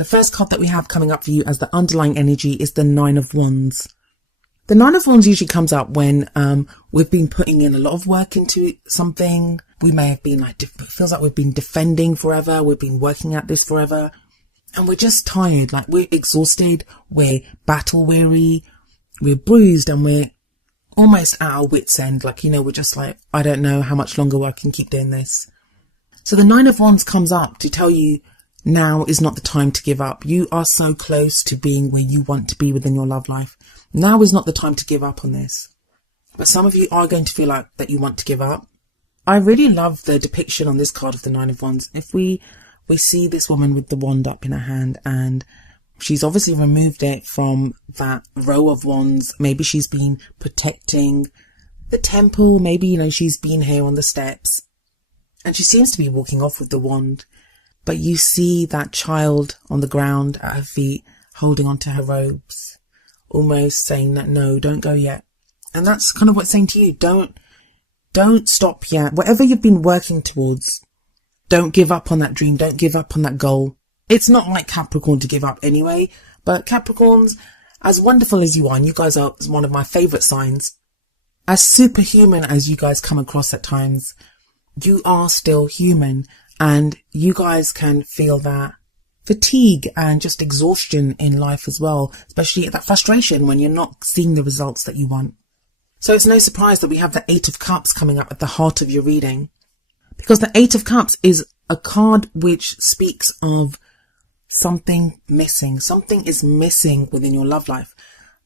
The first card that we have coming up for you as the underlying energy is the Nine of Wands. The Nine of Wands usually comes up when we've been putting in a lot of work into something. We may have been it feels like we've been defending forever. We've been working at this forever. And we're just tired. Like, we're exhausted. We're battle weary. We're bruised and we're almost at our wit's end. Like, we're just like, I don't know how much longer I can keep doing this. So the Nine of Wands comes up to tell you now is not the time to give up. You are so close to being where you want to be within your love life. Now is not the time to give up on this. But some of you are going to feel like that you want to give up. I really love the depiction on this card of the Nine of Wands. If we see this woman with the wand up in her hand, and she's obviously removed it from that row of wands. Maybe she's been protecting the temple. Maybe, she's been here on the steps and she seems to be walking off with the wand. But you see that child on the ground at her feet, holding onto her robes, almost saying that, no, don't go yet. And that's kind of what's saying to you. Don't stop yet. Whatever you've been working towards, don't give up on that dream. Don't give up on that goal. It's not like Capricorn to give up anyway, but Capricorns, as wonderful as you are, and you guys are one of my favourite signs, as superhuman as you guys come across at times, you are still human, and you guys can feel that fatigue and just exhaustion in life as well, especially that frustration when you're not seeing the results that you want. So it's no surprise that we have the Eight of Cups coming up at the heart of your reading, because the Eight of Cups is a card which speaks of something missing. Something is missing within your love life.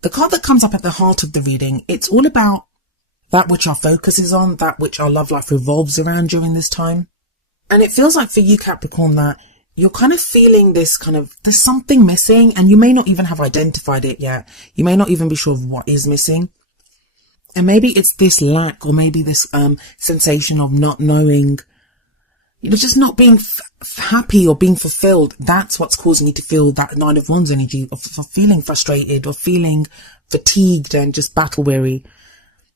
The card that comes up at the heart of the reading, it's all about that which our focus is on, that which our love life revolves around during this time. And it feels like for you, Capricorn, that you're kind of feeling this there's something missing, and you may not even have identified it yet. You may not even be sure of what is missing. And maybe it's this lack, or maybe this sensation of not knowing, just not being happy or being fulfilled. That's what's causing you to feel that Nine of Wands energy of feeling frustrated or feeling fatigued and just battle weary.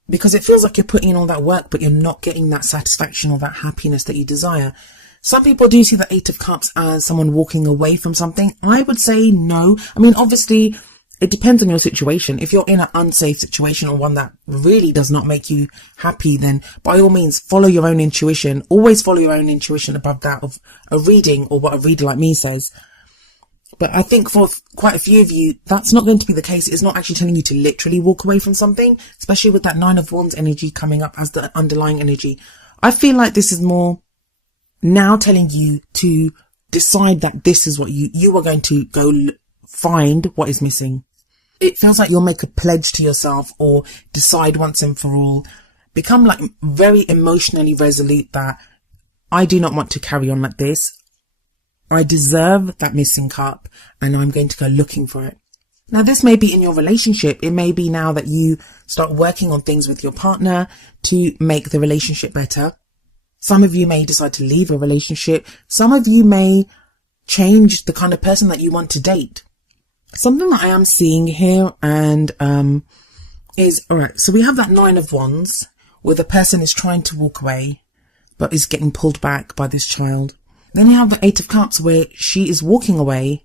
Because it feels like you're putting in all that work, but you're not getting that satisfaction or that happiness that you desire. Some people do see the Eight of Cups as someone walking away from something. I would say no. I mean, obviously, it depends on your situation. If you're in an unsafe situation or one that really does not make you happy, then by all means, follow your own intuition. Always follow your own intuition above that of a reading or what a reader like me says. But I think for quite a few of you, that's not going to be the case. It's not actually telling you to literally walk away from something, especially with that Nine of Wands energy coming up as the underlying energy. I feel like this is more now telling you to decide that this is what you are going to go find what is missing. It feels like you'll make a pledge to yourself or decide once and for all, become like very emotionally resolute that I do not want to carry on like this. I deserve that missing cup and I'm going to go looking for it. Now, this may be in your relationship. It may be now that you start working on things with your partner to make the relationship better. Some of you may decide to leave a relationship. Some of you may change the kind of person that you want to date. Something that I am seeing here and is, all right, so we have that Nine of Wands where the person is trying to walk away but is getting pulled back by this child. Then you have the Eight of Cups where she is walking away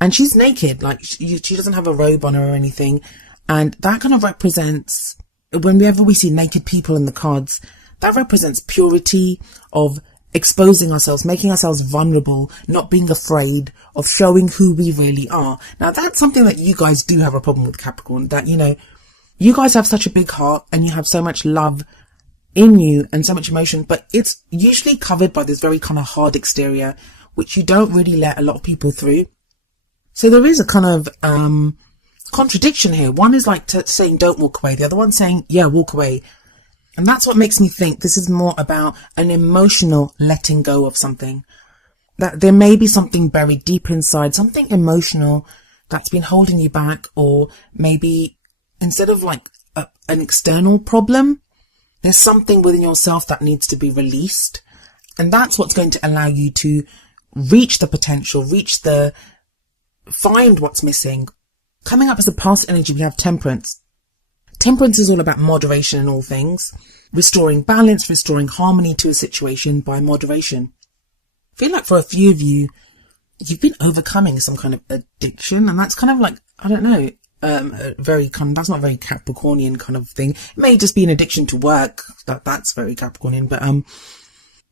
and she's naked, like she doesn't have a robe on her or anything. And that kind of represents, whenever we see naked people in the cards, that represents purity of exposing ourselves, making ourselves vulnerable, not being afraid of showing who we really are. Now, that's something that you guys do have a problem with, Capricorn, that, you guys have such a big heart and you have so much love in you and so much emotion, but it's usually covered by this very kind of hard exterior, which you don't really let a lot of people through. So there is a kind of contradiction here. One is like saying don't walk away. The other one saying, yeah, walk away. And that's what makes me think this is more about an emotional letting go of something. That there may be something buried deep inside, something emotional that's been holding you back, or maybe instead of like an external problem, there's something within yourself that needs to be released. And that's what's going to allow you to reach the potential, find what's missing. Coming up as the past energy, we have Temperance. Temperance is all about moderation in all things, restoring balance, restoring harmony to a situation by moderation. I feel like for a few of you, you've been overcoming some kind of addiction, and that's kind of like, I don't know, that's not very Capricornian kind of thing. It may just be an addiction to work. That's very Capricornian, but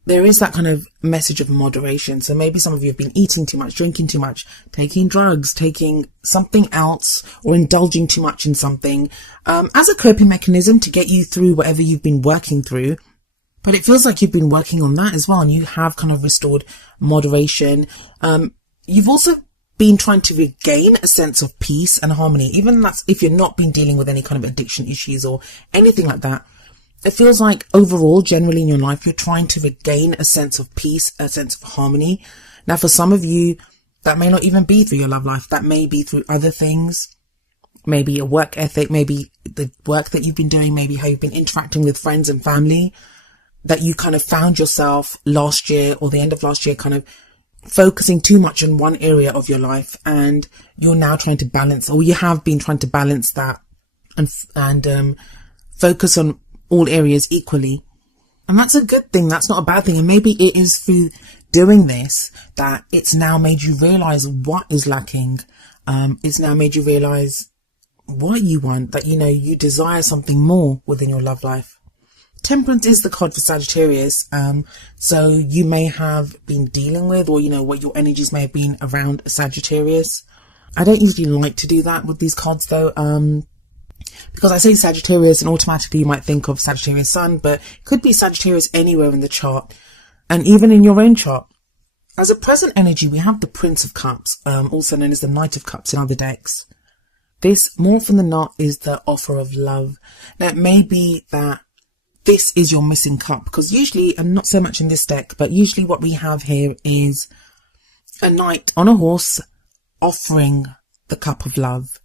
there is that kind of message of moderation. So maybe some of you have been eating too much, drinking too much, taking drugs, taking something else, or indulging too much in something, as a coping mechanism to get you through whatever you've been working through. But it feels like you've been working on that as well, and you have kind of restored moderation. You've also been trying to regain a sense of peace and harmony, even that's if you're not been dealing with any kind of addiction issues or anything like that. It feels like overall, generally in your life, you're trying to regain a sense of peace, a sense of harmony. Now, for some of you, that may not even be through your love life. That may be through other things. Maybe your work ethic, maybe the work that you've been doing, maybe how you've been interacting with friends and family, that you kind of found yourself last year or the end of last year kind of focusing too much on one area of your life, and you're now trying to balance, or you have been trying to balance that and focus on all areas equally. And that's a good thing. That's not a bad thing. And maybe it is through doing this that it's now made you realize what is lacking. It's now made you realize what you want, that, you know, you desire something more within your love life. Temperance is the card for Sagittarius. So you may have been dealing with, or, you know, what your energies may have been around Sagittarius. I don't usually like to do that with these cards though. Because I say Sagittarius and automatically you might think of Sagittarius Sun, but it could be Sagittarius anywhere in the chart and even in your own chart. As a present energy, we have the Prince of Cups, also known as the Knight of Cups in other decks. This, more often than not, is the offer of love. Now, it may be that this is your missing cup, because usually, and not so much in this deck, but usually what we have here is a knight on a horse offering the cup of love.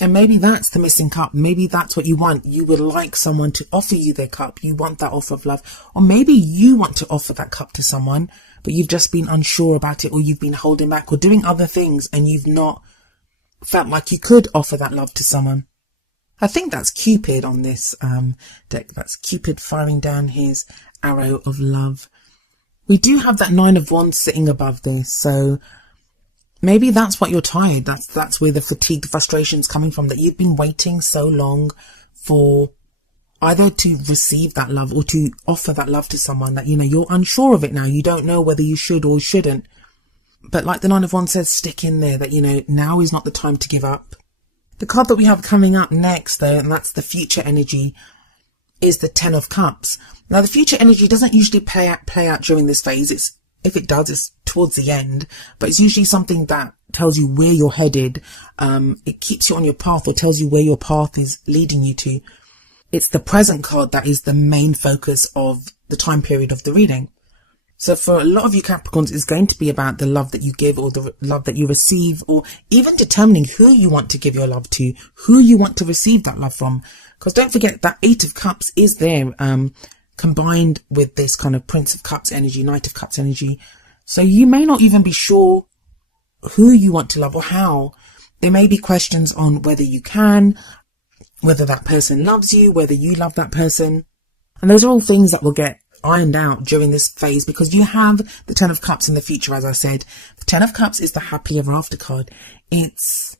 And maybe that's the missing cup. Maybe that's what you want. You would like someone to offer you their cup. You want that offer of love. Or maybe you want to offer that cup to someone, but you've just been unsure about it, or you've been holding back or doing other things, and you've not felt like you could offer that love to someone. I think that's Cupid on this deck. That's Cupid firing down his arrow of love. We do have that Nine of Wands sitting above this, so maybe that's what you're tired. That's where the fatigue, the frustration's coming from, that you've been waiting so long for either to receive that love or to offer that love to someone, that, you know, you're unsure of it now. You don't know whether you should or shouldn't. But like the Nine of Wands says, stick in there, that, you know, now is not the time to give up. The card that we have coming up next, though, and that's the future energy, is the Ten of Cups. Now, the future energy doesn't usually play out during this phase. If it does, it's towards the end, but it's usually something that tells you where you're headed. It keeps you on your path, or tells you where your path is leading you to. It's the present card that is the main focus of the time period of the reading. So for a lot of you Capricorns, it's going to be about the love that you give, or the love that you receive, or even determining who you want to give your love to, who you want to receive that love from. Because don't forget that Eight of Cups is there, combined with this kind of Prince of Cups energy, Knight of Cups energy. So you may not even be sure who you want to love or how. There may be questions on whether you can, whether that person loves you, whether you love that person. And those are all things that will get ironed out during this phase, because you have the Ten of Cups in the future. As I said, the Ten of Cups is the happy ever after card. It's,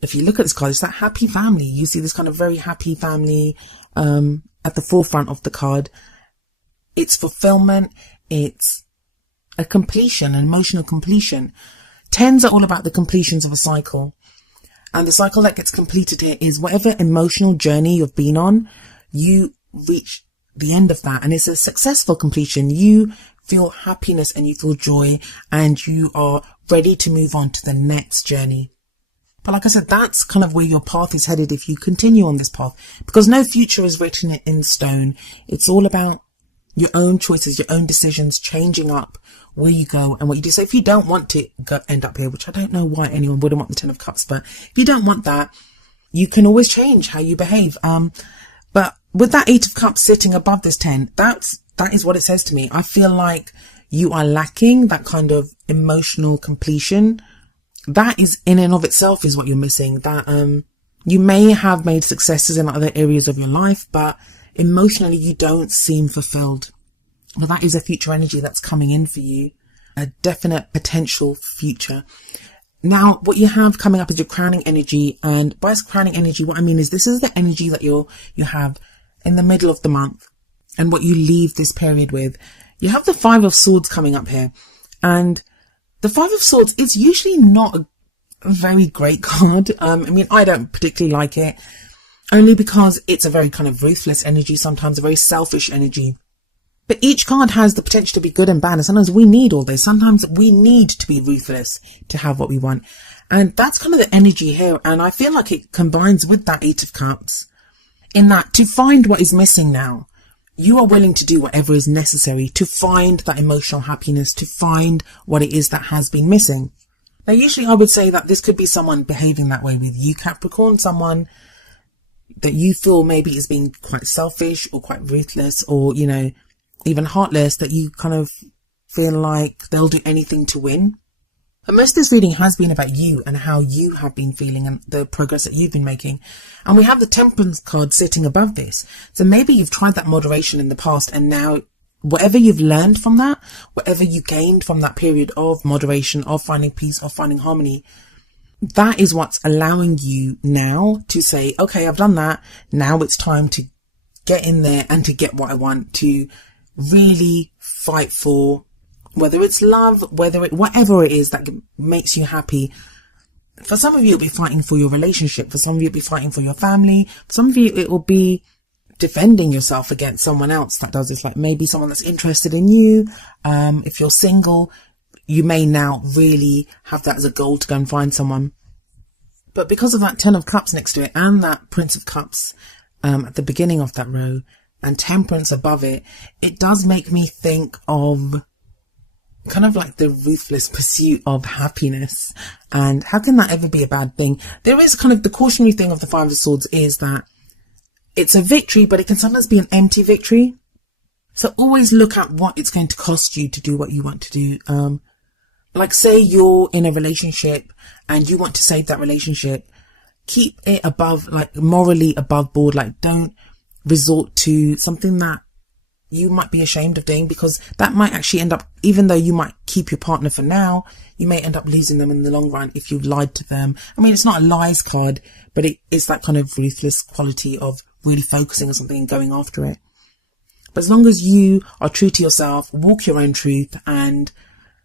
if you look at this card, it's that happy family. You see this kind of very happy family at the forefront of the card. It's fulfillment. It's a completion, an emotional completion. Tens are all about the completions of a cycle. And the cycle that gets completed here is whatever emotional journey you've been on, you reach the end of that, and it's a successful completion. You feel happiness and you feel joy, and you are ready to move on to the next journey. But like I said, that's kind of where your path is headed if you continue on this path, because no future is written in stone. It's all about your own choices, your own decisions, changing up where you go and what you do. So if you don't want to end up here, which I don't know why anyone wouldn't want the Ten of Cups, but if you don't want that, you can always change how you behave. But with that Eight of Cups sitting above this 10, that is what it says to me. I feel like you are lacking that kind of emotional completion. That is in and of itself is what you're missing. That you may have made successes in other areas of your life, but emotionally you don't seem fulfilled. Well, that is a future energy that's coming in for you. a definite potential future. Now, what you have coming up is your crowning energy. And by crowning energy, what I mean is this is the energy that you have in the middle of the month and what you leave this period with. You have the Five of Swords coming up here. And the Five of Swords is usually not a very great card. I mean, I don't particularly like it, only because it's a very kind of ruthless energy, sometimes a very selfish energy. But each card has the potential to be good and bad, and sometimes we need all this. Sometimes we need to be ruthless to have what we want. And that's kind of the energy here, and I feel like it combines with that Eight of Cups, in that to find what is missing now, you are willing to do whatever is necessary to find that emotional happiness, to find what it is that has been missing. Now, usually I would say that this could be someone behaving that way with you, Capricorn, someone that you feel maybe is being quite selfish or quite ruthless or, you know, even heartless, that you kind of feel like they'll do anything to win. And most of this reading has been about you and how you have been feeling and the progress that you've been making. And we have the Temperance card sitting above this. So maybe you've tried that moderation in the past, and now whatever you've learned from that, whatever you gained from that period of moderation, of finding peace, of finding harmony, that is what's allowing you now to say, okay, I've done that. Now it's time to get in there and to get what I want, to really fight for, whether it's love, whatever it is that makes you happy. For some of you, it'll be fighting for your relationship. For some of you, it'll be fighting for your family. For some of you, it will be defending yourself against someone else that does this, like maybe someone that's interested in you. If you're single, you may now really have that as a goal to go and find someone. But because of that Ten of Cups next to it and that Prince of Cups at the beginning of that row and Temperance above it, it does make me think of kind of like the ruthless pursuit of happiness. And how can that ever be a bad thing? There is kind of the cautionary thing of the Five of Swords is that it's a victory, but it can sometimes be an empty victory. So always look at what it's going to cost you to do what you want to do. Like say you're in a relationship and you want to save that relationship, keep it above, like morally above board. Like don't resort to something that you might be ashamed of doing, because that might actually end up, even though you might keep your partner for now, you may end up losing them in the long run if you've lied to them. I mean, it's not a lies card, but it is that kind of ruthless quality of really focusing on something and going after it. But as long as you are true to yourself, walk your own truth, and,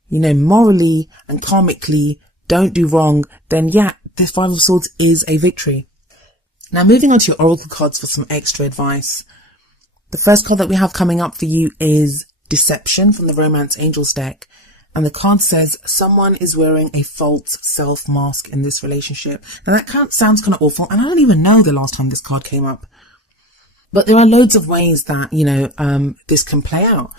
you know, morally and karmically don't do wrong, then yeah, this Five of Swords is a victory. Now, moving on to your oracle cards for some extra advice. The first card that we have coming up for you is Deception from the Romance Angels deck. And the card says, someone is wearing a false self mask in this relationship. Now that sounds kind of awful, and I don't even know the last time this card came up. But there are loads of ways that, you know, this can play out.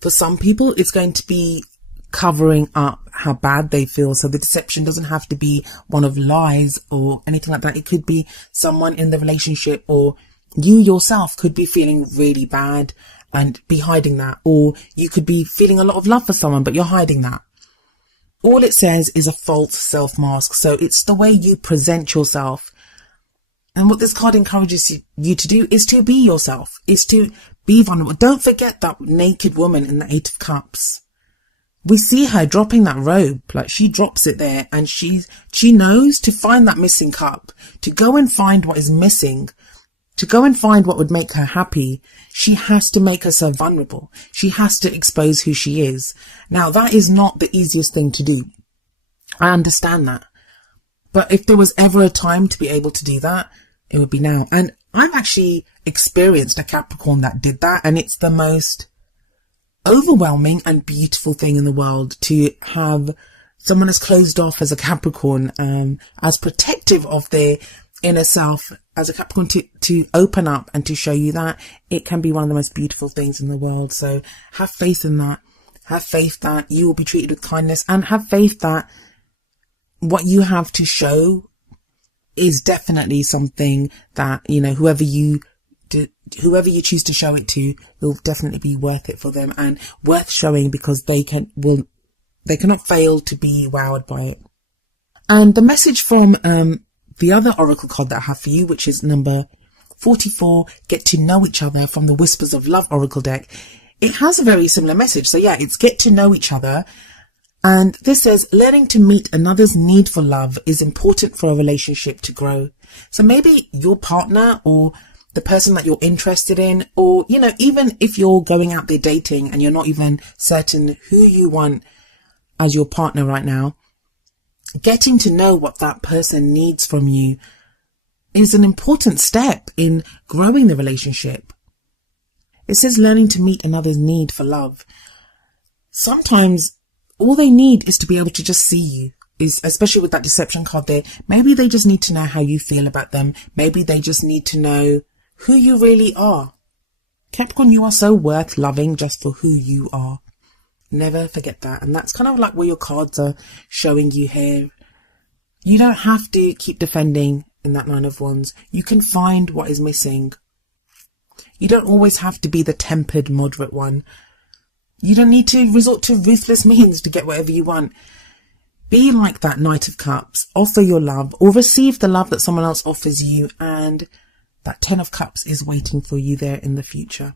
For some people, it's going to be covering up how bad they feel. So the deception doesn't have to be one of lies or anything like that. It could be someone in the relationship, or you yourself could be feeling really bad and be hiding that. Or you could be feeling a lot of love for someone, but you're hiding that. All it says is a false self mask. So it's the way you present yourself. And what this card encourages you to do is to be yourself, is to be vulnerable. Don't forget that naked woman in the Eight of Cups. We see her dropping that robe, like she drops it there, and she knows to find that missing cup, to go and find what is missing, to go and find what would make her happy. She has to make herself vulnerable. She has to expose who she is. Now, that is not the easiest thing to do. I understand that. But if there was ever a time to be able to do that, it would be now. And I've actually experienced a Capricorn that did that, and it's the most overwhelming and beautiful thing in the world to have someone as closed off as a Capricorn, as protective of their inner self as a Capricorn, to open up and to show you that it can be one of the most beautiful things in the world. So have faith in that. Have faith that you will be treated with kindness, and have faith that what you have to show is definitely something that, you know, whoever you choose to show it to will definitely be worth it for them, and worth showing, because they cannot fail to be wowed by it. And the message from the other oracle card that I have for you, which is number 44, Get to Know Each Other, from the Whispers of Love oracle deck, it has a very similar message. So yeah, it's get to know each other. And this says learning to meet another's need for love is important for a relationship to grow. So maybe your partner or the person that you're interested in, or, you know, even if you're going out there dating and you're not even certain who you want as your partner right now, getting to know what that person needs from you is an important step in growing the relationship. It says learning to meet another's need for love. Sometimes all they need is to be able to just see you, is especially with that deception card there. Maybe they just need to know how you feel about them. Maybe they just need to know who you really are. Capricorn, you are so worth loving just for who you are. Never forget that. And that's kind of like what your cards are showing you here. You don't have to keep defending in that Nine of Wands. You can find what is missing. You don't always have to be the tempered, moderate one. You don't need to resort to ruthless means to get whatever you want. Be like that Knight of Cups. Offer your love or receive the love that someone else offers you, and that Ten of Cups is waiting for you there in the future.